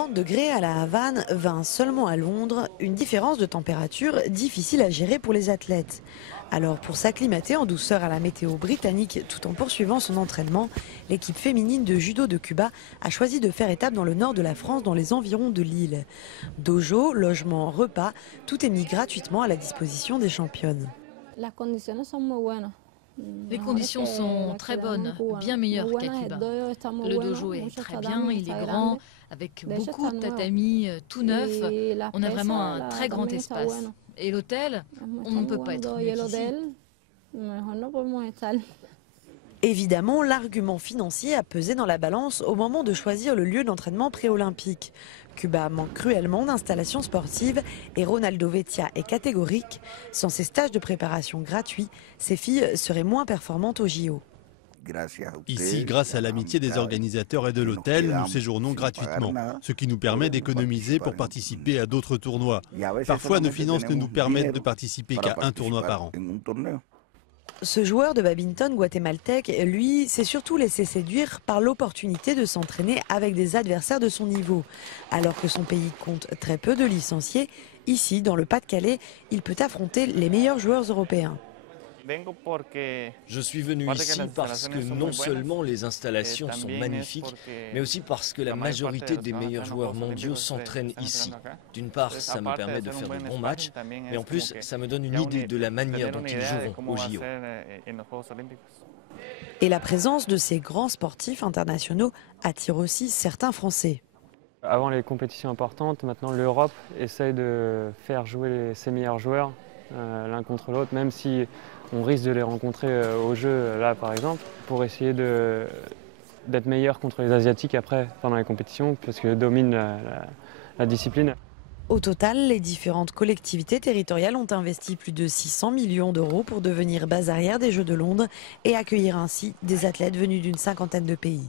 30 degrés à la Havane, 20 seulement à Londres, une différence de température difficile à gérer pour les athlètes. Alors pour s'acclimater en douceur à la météo britannique tout en poursuivant son entraînement, l'équipe féminine de judo de Cuba a choisi de faire étape dans le nord de la France dans les environs de Lille. Dojo, logement, repas, tout est mis gratuitement à la disposition des championnes. Les conditions sont très bonnes, bien meilleures qu'à Cuba. Le dojo est très bien, il est grand, avec beaucoup de tatamis tout neufs. On a vraiment un très grand espace. Et l'hôtel, on ne peut pas être mieux qu'ici. Évidemment, l'argument financier a pesé dans la balance au moment de choisir le lieu d'entraînement pré-olympique. Cuba manque cruellement d'installations sportives et Ronaldo Vecchia est catégorique. Sans ces stages de préparation gratuits, ces filles seraient moins performantes au JO. Ici, grâce à l'amitié des organisateurs et de l'hôtel, nous séjournons gratuitement, ce qui nous permet d'économiser pour participer à d'autres tournois. Parfois, nos finances ne nous permettent de participer qu'à un tournoi par an. Ce joueur de badminton guatémaltèque, lui, s'est surtout laissé séduire par l'opportunité de s'entraîner avec des adversaires de son niveau. Alors que son pays compte très peu de licenciés, ici, dans le Pas-de-Calais, il peut affronter les meilleurs joueurs européens. Je suis venu ici parce que non seulement les installations sont magnifiques, mais aussi parce que la majorité des meilleurs joueurs mondiaux s'entraînent ici. D'une part, ça me permet de faire de bons matchs, mais en plus, ça me donne une idée de la manière dont ils joueront aux JO. Et la présence de ces grands sportifs internationaux attire aussi certains Français. Avant les compétitions importantes, maintenant l'Europe essaye de faire jouer ses meilleurs joueurs l'un contre l'autre, même si on risque de les rencontrer au jeu, là par exemple, pour essayer d'être meilleur contre les Asiatiques après, pendant les compétitions, parce qu'ils dominent la discipline. Au total, les différentes collectivités territoriales ont investi plus de 600 millions d'euros pour devenir base arrière des Jeux de Londres et accueillir ainsi des athlètes venus d'une cinquantaine de pays.